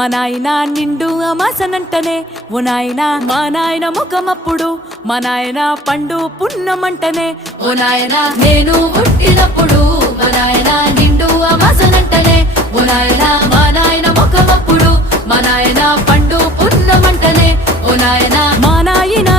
మా నాయన నిండు అమాసనంటనే ఓ నాయన మా నాయన ముఖమప్పుడు మా నాయన పండు పున్నమంటనే ఓ నాయన నేను పుట్టినప్పుడు మా నాయన నిండు అమాసనంటనే ఓ నాయన మా నాయన ముఖమప్పుడు మా నాయన పండు పున్నమంటనే ఓ నాయన మా నాయన